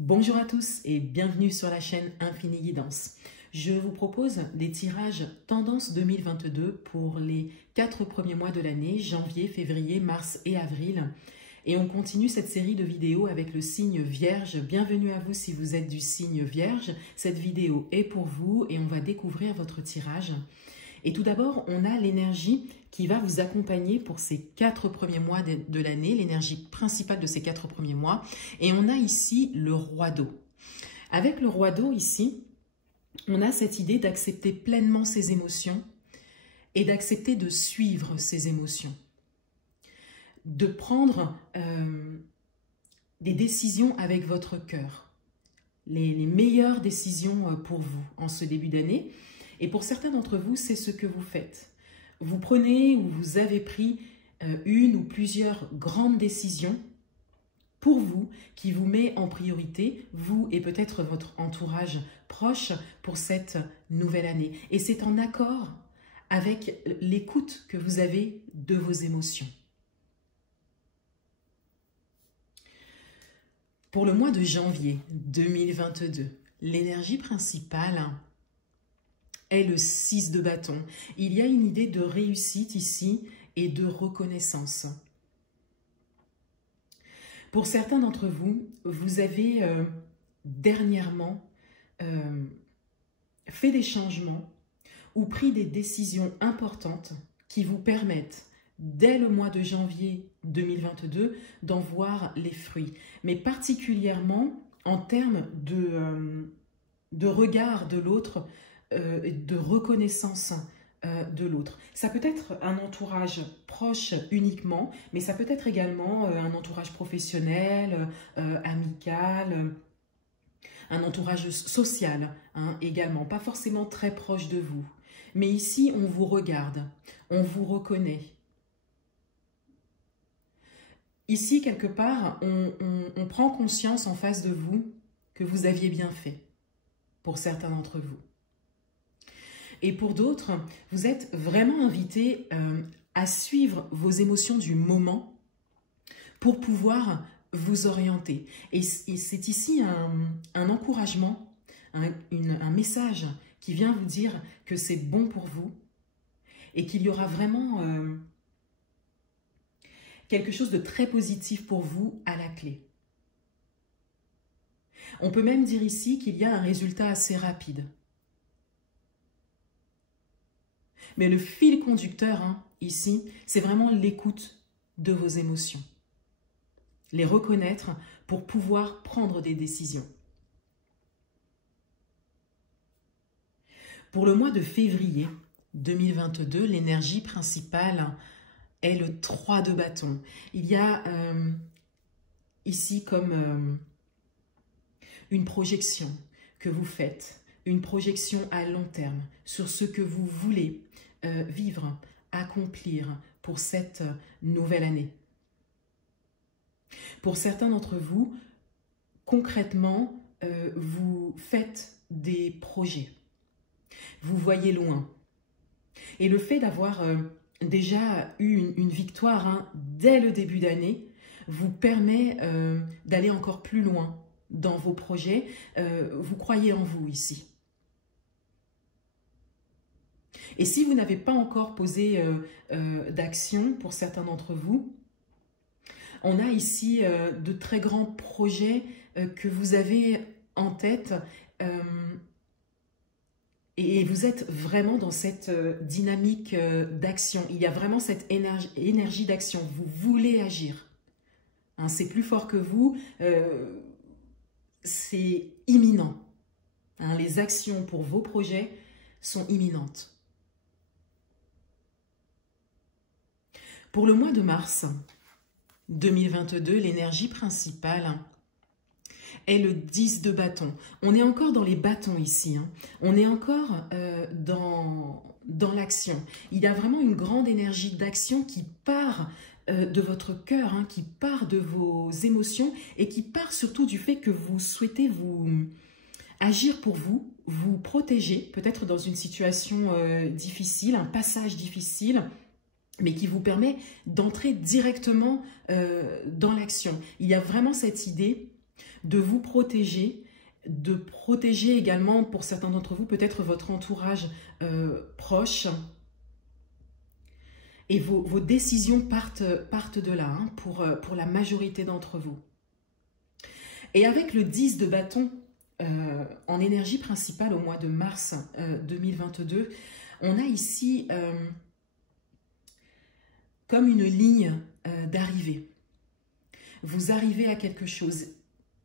Bonjour à tous et bienvenue sur la chaîne Infini Guidance. Je vous propose des tirages tendance 2022 pour les 4 premiers mois de l'année, janvier, février, mars et avril. Et on continue cette série de vidéos avec le signe Vierge. Bienvenue à vous si vous êtes du signe Vierge. Cette vidéo est pour vous et on va découvrir votre tirage. Et tout d'abord, on a l'énergie qui va vous accompagner pour ces 4 premiers mois de l'année, l'énergie principale de ces 4 premiers mois. Et on a ici le roi d'eau. Avec le roi d'eau ici, on a cette idée d'accepter pleinement ses émotions et d'accepter de suivre ses émotions. De prendre des décisions avec votre cœur. Les meilleures décisions pour vous en ce début d'année. Et pour certains d'entre vous, c'est ce que vous faites. Vous prenez ou vous avez pris une ou plusieurs grandes décisions pour vous, qui vous met en priorité, vous et peut-être votre entourage proche pour cette nouvelle année. Et c'est en accord avec l'écoute que vous avez de vos émotions. Pour le mois de janvier 2022, l'énergie principale est le 6 de bâton. Il y a une idée de réussite ici et de reconnaissance. Pour certains d'entre vous, vous avez dernièrement fait des changements ou pris des décisions importantes qui vous permettent, dès le mois de janvier 2022, d'en voir les fruits. Mais particulièrement en termes de regard de l'autre, de reconnaissance de l'autre. Ça peut être un entourage proche uniquement, mais ça peut être également un entourage professionnel, amical, un entourage social également, pas forcément très proche de vous. Mais ici, on vous regarde, on vous reconnaît. Ici, quelque part, on prend conscience en face de vous que vous aviez bien fait, pour certains d'entre vous. Et pour d'autres, vous êtes vraiment invités à suivre vos émotions du moment pour pouvoir vous orienter. Et c'est ici un encouragement, un message qui vient vous dire que c'est bon pour vous et qu'il y aura vraiment quelque chose de très positif pour vous à la clé. On peut même dire ici qu'il y a un résultat assez rapide. Mais le fil conducteur, ici, c'est vraiment l'écoute de vos émotions. Les reconnaître pour pouvoir prendre des décisions. Pour le mois de février 2022, l'énergie principale est le 3 de bâton. Il y a ici comme une projection que vous faites, une projection à long terme sur ce que vous voulez vivre, accomplir pour cette nouvelle année. Pour certains d'entre vous, concrètement, vous faites des projets. Vous voyez loin. Et le fait d'avoir déjà eu une victoire dès le début d'année vous permet d'aller encore plus loin dans vos projets. Vous croyez en vous ici. Et si vous n'avez pas encore posé d'action pour certains d'entre vous, on a ici de très grands projets que vous avez en tête et vous êtes vraiment dans cette dynamique d'action. Il y a vraiment cette énergie d'action. Vous voulez agir. C'est plus fort que vous, c'est imminent. Les actions pour vos projets sont imminentes. Pour le mois de mars 2022, l'énergie principale est le 10 de bâton. On est encore dans les bâtons ici. On est encore dans l'action. Il y a vraiment une grande énergie d'action qui part de votre cœur, qui part de vos émotions et qui part surtout du fait que vous souhaitez vous agir pour vous, vous protéger, peut-être dans une situation difficile, un passage difficile, mais qui vous permet d'entrer directement dans l'action. Il y a vraiment cette idée de vous protéger, de protéger également pour certains d'entre vous peut-être votre entourage proche. Et vos décisions partent de là hein, pour la majorité d'entre vous. Et avec le 10 de bâton en énergie principale au mois de mars 2022, on a ici comme une ligne d'arrivée. Vous arrivez à quelque chose.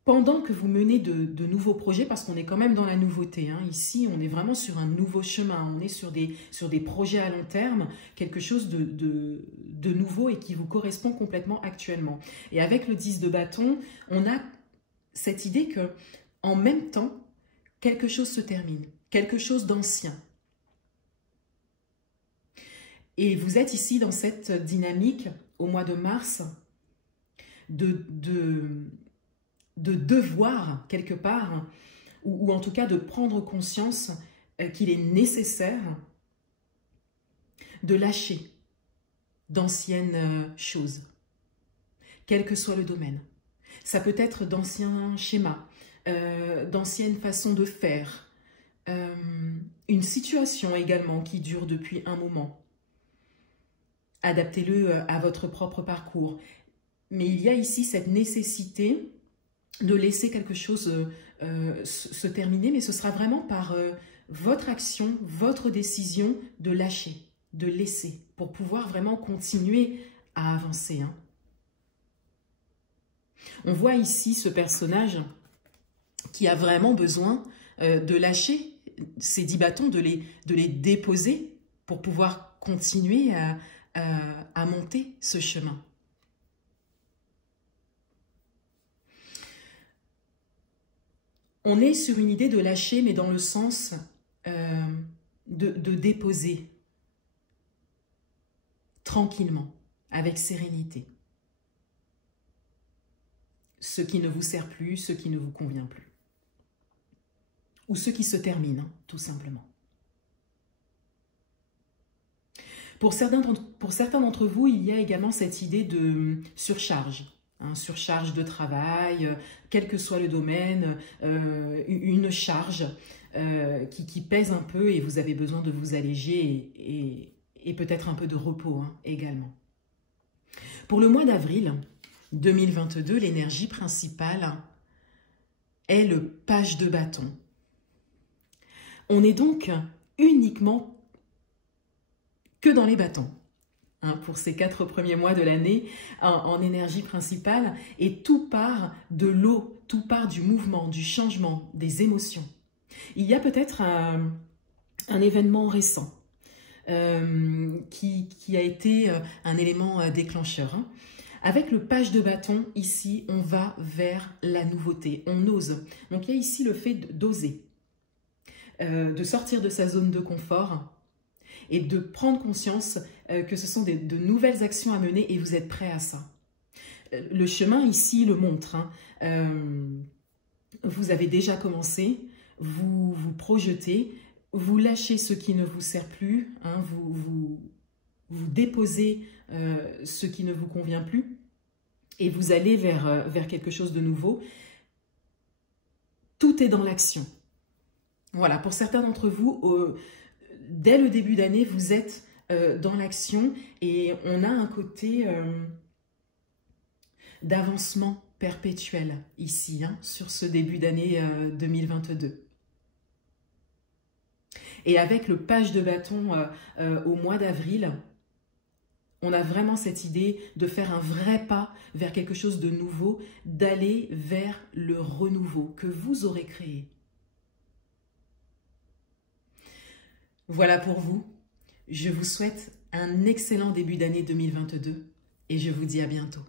Pendant que vous menez de nouveaux projets, parce qu'on est quand même dans la nouveauté, hein, ici on est vraiment sur un nouveau chemin, on est sur des projets à long terme, quelque chose de nouveau et qui vous correspond complètement actuellement. Et avec le 10 de bâton, on a cette idée que en même temps, quelque chose se termine, quelque chose d'ancien. Et vous êtes ici dans cette dynamique au mois de mars de devoir quelque part, ou en tout cas de prendre conscience qu'il est nécessaire de lâcher d'anciennes choses, quel que soit le domaine. Ça peut être d'anciens schémas, d'anciennes façons de faire, une situation également qui dure depuis un moment. Adaptez-le à votre propre parcours. Mais il y a ici cette nécessité de laisser quelque chose se terminer, mais ce sera vraiment par votre action, votre décision de lâcher, de laisser, pour pouvoir vraiment continuer à avancer. Hein. On voit ici ce personnage qui a vraiment besoin de lâcher ces 10 bâtons, de les déposer pour pouvoir continuer à monter ce chemin. On est sur une idée de lâcher, mais dans le sens de déposer tranquillement, avec sérénité. Ce qui ne vous sert plus, ce qui ne vous convient plus. Ou ce qui se termine, hein, tout simplement. Pour certains d'entre vous, il y a également cette idée de surcharge. Surcharge de travail, quel que soit le domaine, une charge qui pèse un peu et vous avez besoin de vous alléger et peut-être un peu de repos hein, également. Pour le mois d'avril 2022, l'énergie principale est le page de bâton. On est donc uniquement que dans les bâtons. Pour ces 4 premiers mois de l'année en énergie principale, et tout part de l'eau, tout part du mouvement, du changement, des émotions. Il y a peut-être un événement récent qui a été un élément déclencheur. Hein. Avec le page de bâton, ici, on va vers la nouveauté, on ose. Donc il y a ici le fait d'oser, de sortir de sa zone de confort, et de prendre conscience que ce sont de nouvelles actions à mener et vous êtes prêt à ça. Le chemin ici le montre. Hein. Vous avez déjà commencé, vous vous projetez, vous lâchez ce qui ne vous sert plus, hein, vous déposez ce qui ne vous convient plus et vous allez vers quelque chose de nouveau. Tout est dans l'action. Voilà, pour certains d'entre vous, dès le début d'année, vous êtes dans l'action et on a un côté d'avancement perpétuel ici, hein, sur ce début d'année 2022. Et avec le page de bâton au mois d'avril, on a vraiment cette idée de faire un vrai pas vers quelque chose de nouveau, d'aller vers le renouveau que vous aurez créé. Voilà pour vous. Je vous souhaite un excellent début d'année 2022 et je vous dis à bientôt.